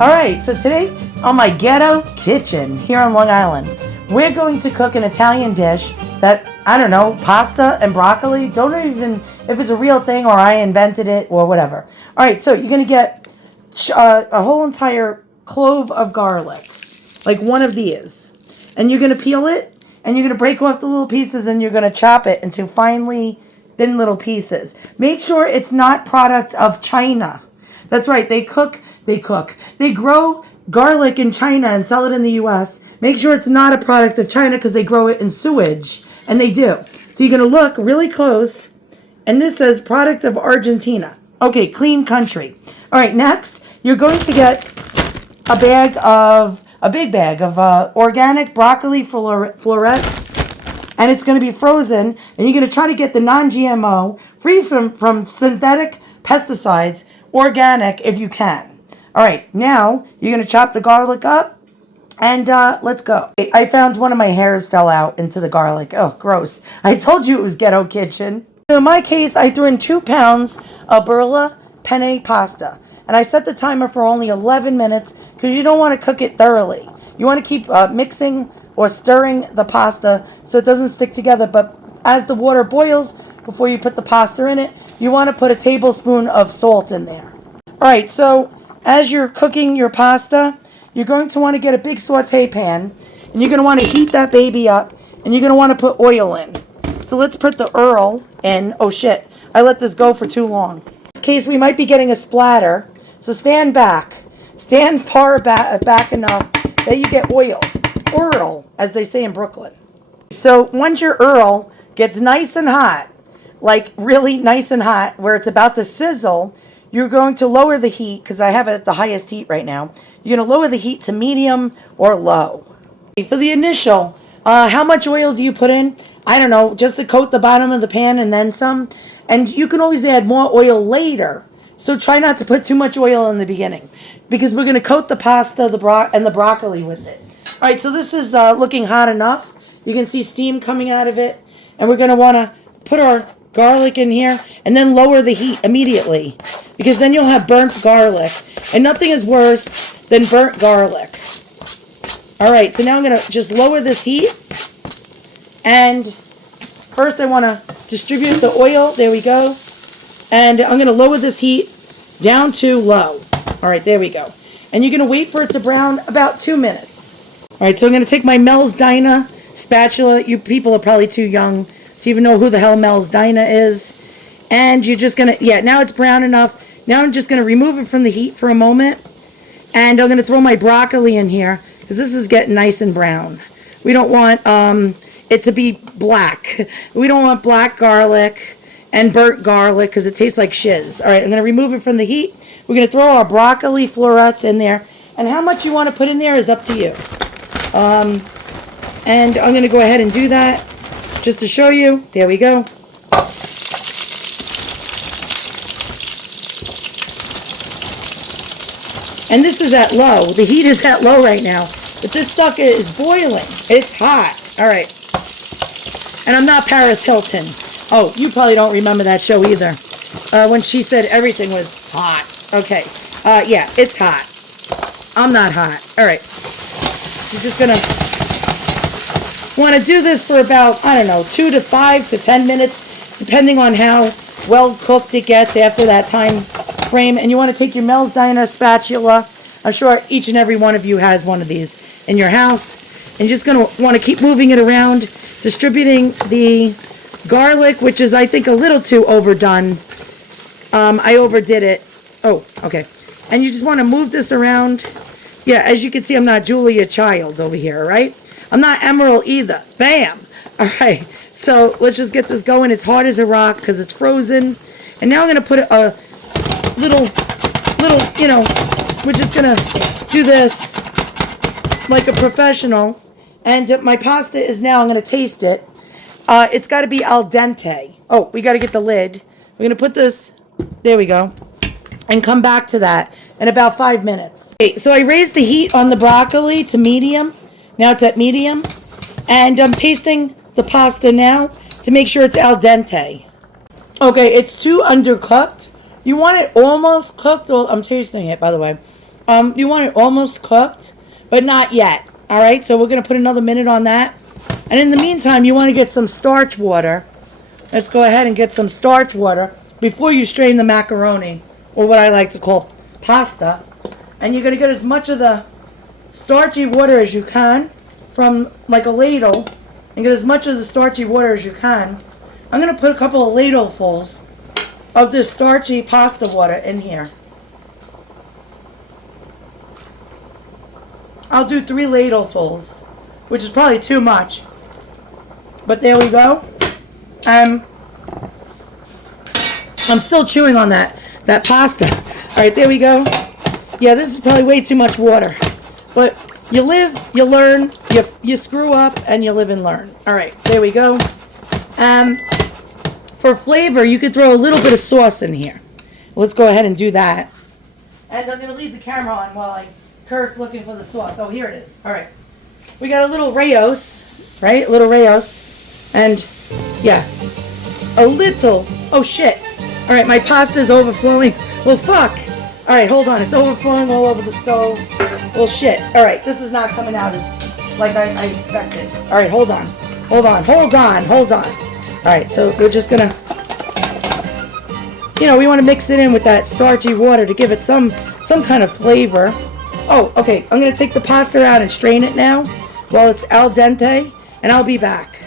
All right, so today on my Ghetto kitchen here on Long Island, we're going to cook an Italian dish that, I don't know, pasta and broccoli. Don't even if it's a real thing or I invented it or whatever. All right, so you're going to get a whole entire clove of garlic, like one of these. And you're going to peel it, and you're going to break off the little pieces, and you're going to chop it into finely thin little pieces. Make sure it's not product of China. That's right, they grow garlic in China and sell it in the U.S. Make sure it's not a product of China because they grow it in sewage. And they do. So you're going to look really close. And this says product of Argentina. Okay, clean country. All right, next, you're going to get a big bag of organic broccoli florets. And it's going to be frozen. And you're going to try to get the non-GMO, free from synthetic pesticides, organic if you can. All right, now you're going to chop the garlic up, and let's go. I found one of my hairs fell out into the garlic. Oh, gross. I told you it was Ghetto Kitchen. So in my case, I threw in 2 pounds of Barilla Penne pasta, and I set the timer for only 11 minutes because you don't want to cook it thoroughly. You want to keep mixing or stirring the pasta so it doesn't stick together, but as the water boils, before you put the pasta in it, you want to put a tablespoon of salt in there. All right, so as you're cooking your pasta, you're going to want to get a big saute pan, and you're going to want to heat that baby up, and you're going to want to put oil in. So let's put the Earl in. Oh shit, I let this go for too long. In this case, we might be getting a splatter, so stand back. Stand far back enough that you get oil. Earl, as they say in Brooklyn. So once your Earl gets nice and hot, like really nice and hot, where it's about to sizzle, you're going to lower the heat, because I have it at the highest heat right now. You're going to lower the heat to medium or low. For the initial, how much oil do you put in? I don't know, just to coat the bottom of the pan and then some. And you can always add more oil later. So try not to put too much oil in the beginning, because we're going to coat the pasta and the broccoli with it. All right, so this is looking hot enough. You can see steam coming out of it. And we're going to want to put our garlic in here and then lower the heat immediately, because then you'll have burnt garlic, and nothing is worse than burnt garlic. All right, so now I'm going to just lower this heat, and first I want to distribute the oil. There we go. And I'm going to lower this heat down to low. All right, there we go. And you're going to wait for it to brown about 2 minutes. All right, so I'm going to take my Mel's Dyna spatula. You people are probably too young to even know who the hell Mel's Dyna is. And you're just going to, yeah, now it's brown enough. Now I'm just going to remove it from the heat for a moment. And I'm going to throw my broccoli in here, because this is getting nice and brown. We don't want it to be black. We don't want black garlic and burnt garlic, because it tastes like shizz. All right, I'm going to remove it from the heat. We're going to throw our broccoli florets in there. And how much you want to put in there is up to you. And I'm going to go ahead and do that just to show you. There we go. And this is at low. The heat is at low right now. But this sucker is boiling. It's hot. All right. And I'm not Paris Hilton. Oh, you probably don't remember that show either. When she said everything was hot. Okay. Yeah, it's hot. I'm not hot. All right. So just going to want to do this for about, I don't know, 2 to 5 to 10 minutes, depending on how well cooked it gets after that time frame. And you want to take your Mel's Dyna spatula. I'm sure each and every one of you has one of these in your house. And you're just going to want to keep moving it around, distributing the garlic, which is, I think, a little too overdone. I overdid it. Oh, okay. And you just want to move this around. Yeah, as you can see, I'm not Julia Childs over here, all right? I'm not Emerald either. Bam! All right, so let's just get this going. It's hard as a rock because it's frozen. And now I'm going to put a little, you know, we're just going to do this like a professional. And my pasta is now, I'm going to taste it. It's got to be al dente. Oh, we got to get the lid. We're going to put this, there we go, and come back to that in about 5 minutes. Okay, so I raised the heat on the broccoli to medium. Now it's at medium. And I'm tasting the pasta now to make sure it's al dente. Okay, it's too undercooked. You want it almost cooked. Well, I'm tasting it, by the way. You want it almost cooked, but not yet. All right, so we're going to put another minute on that. And in the meantime, you want to get some starch water. Let's go ahead and get some starch water before you strain the macaroni, or what I like to call pasta. And you're going to get as much of the starchy water as you can from like a ladle, and get as much of the starchy water as you can. I'm going to put a couple of ladlefuls of this starchy pasta water in here. I'll do 3 ladlefuls, which is probably too much. But there we go. I'm still chewing on that pasta. All right, there we go. Yeah, this is probably way too much water. But you live, you learn, you screw up, and you live and learn. All right, there we go. For flavor, you could throw a little bit of sauce in here. Let's go ahead and do that. And I'm going to leave the camera on while I curse looking for the sauce. Oh, here it is. All right. We got a little Rayos, right? A little Rayos. And, yeah. A little. Oh, shit. All right, my pasta is overflowing. Well, fuck. All right, hold on. It's overflowing all over the stove. Well, shit. All right, this is not coming out as like I expected. All right, hold on. Hold on. Hold on. Hold on. All right, so we're just going to, we want to mix it in with that starchy water to give it some kind of flavor. Oh, okay. I'm going to take the pasta out and strain it now while it's al dente, and I'll be back.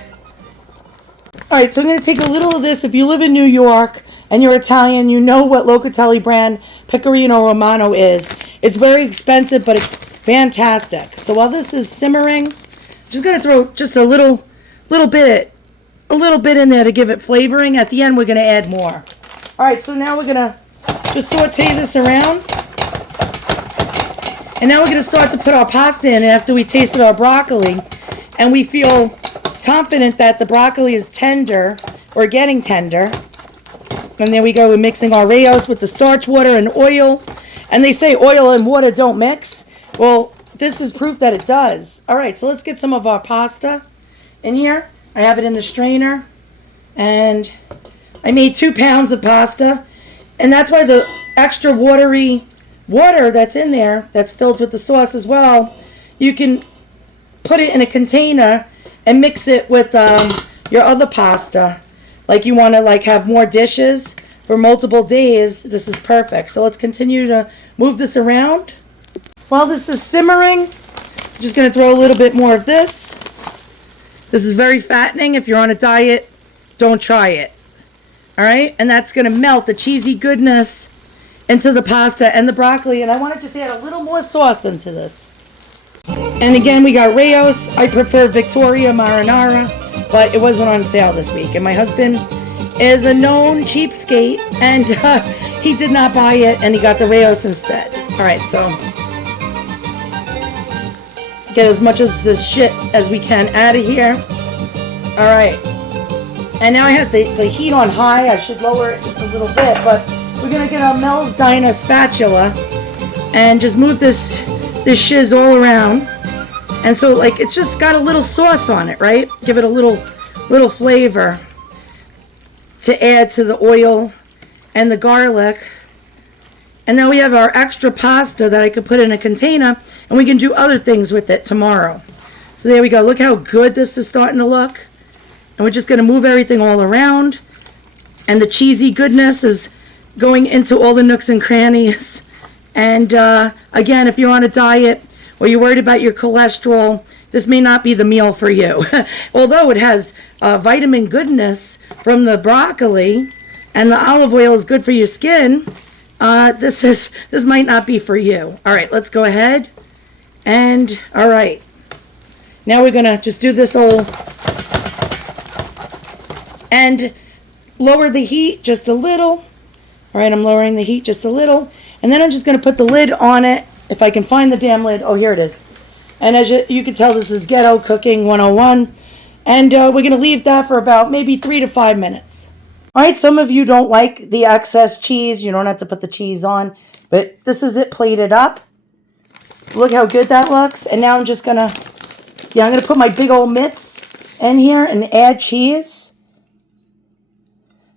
All right, so I'm going to take a little of this. If you live in New York and you're Italian, you know what Locatelli brand Pecorino Romano is. It's very expensive, but it's fantastic. So while this is simmering, I'm just going to throw just a little bit in there to give it flavoring. At the end, we're going to add more. All right, so now we're going to just saute this around. And now we're going to start to put our pasta in after we tasted our broccoli. And we feel confident that the broccoli is tender or getting tender. And there we go. We're mixing our Rayos with the starch water and oil. And they say oil and water don't mix. Well, this is proof that it does. All right, so let's get some of our pasta in here. I have it in the strainer. And I made 2 pounds of pasta. And that's why the extra watery water that's in there, that's filled with the sauce as well, you can put it in a container and mix it with your other pasta. Like you want to have more dishes for multiple days, this is perfect. So let's continue to move this around. While this is simmering, I'm just going to throw a little bit more of this. This is very fattening. If you're on a diet, don't try it. All right? And that's going to melt the cheesy goodness into the pasta and the broccoli. And I want to just add a little more sauce into this. And again, we got Rayos. I prefer Victoria Marinara, but it wasn't on sale this week. And my husband is a known cheapskate, and he did not buy it, and he got the Rayos instead. All right, so get as much of this shit as we can out of here. All right. And now I have the heat on high. I should lower it just a little bit, but we're going to get our Mel's Diner spatula and just move this shizz all around. And so, it's just got a little sauce on it, right? Give it a little flavor to add to the oil and the garlic. And now we have our extra pasta that I could put in a container, and we can do other things with it tomorrow. So there we go. Look how good this is starting to look. And we're just going to move everything all around. And the cheesy goodness is going into all the nooks and crannies. And again, if you're on a diet or you're worried about your cholesterol, this may not be the meal for you. Although it has vitamin goodness from the broccoli and the olive oil is good for your skin, this might not be for you. All right, let's go ahead. And all right, now we're going to just do this whole and lower the heat just a little. All right, I'm lowering the heat just a little. And then I'm just going to put the lid on it. If I can find the damn lid. Oh, here it is. And as you can tell, this is Ghetto Cooking 101. And we're going to leave that for about maybe 3 to 5 minutes. All right, some of you don't like the excess cheese. You don't have to put the cheese on. But this is it plated up. Look how good that looks. And now I'm just going to, I'm going to put my big old mitts in here and add cheese.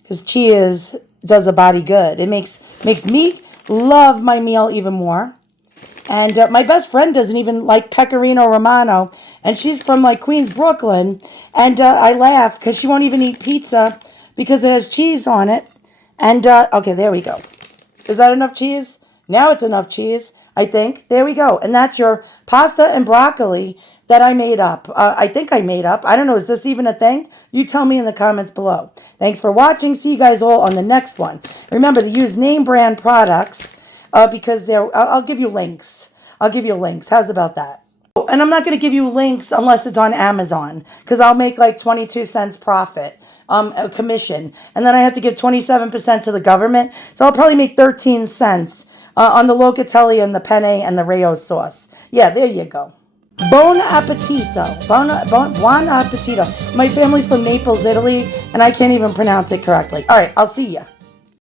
Because cheese does a body good. It makes me love my meal even more. And my best friend doesn't even like Pecorino Romano. And she's from like Queens, Brooklyn. And I laugh because she won't even eat pizza because it has cheese on it. And, okay, there we go. Is that enough cheese? Now it's enough cheese, I think. There we go. And that's your pasta and broccoli that I made up. I think I made up. I don't know. Is this even a thing? You tell me in the comments below. Thanks for watching. See you guys all on the next one. Remember to use name brand products because I'll give you links. I'll give you links. How's about that? Oh, and I'm not going to give you links unless it's on Amazon because I'll make like 22 cents profit. A commission, and then I have to give 27% to the government, so I'll probably make 13 cents on the Locatelli and the Penne and the Rayo sauce. Yeah, there you go. Buon appetito. Buon appetito. My family's from Naples, Italy, and I can't even pronounce it correctly. All right, I'll see ya.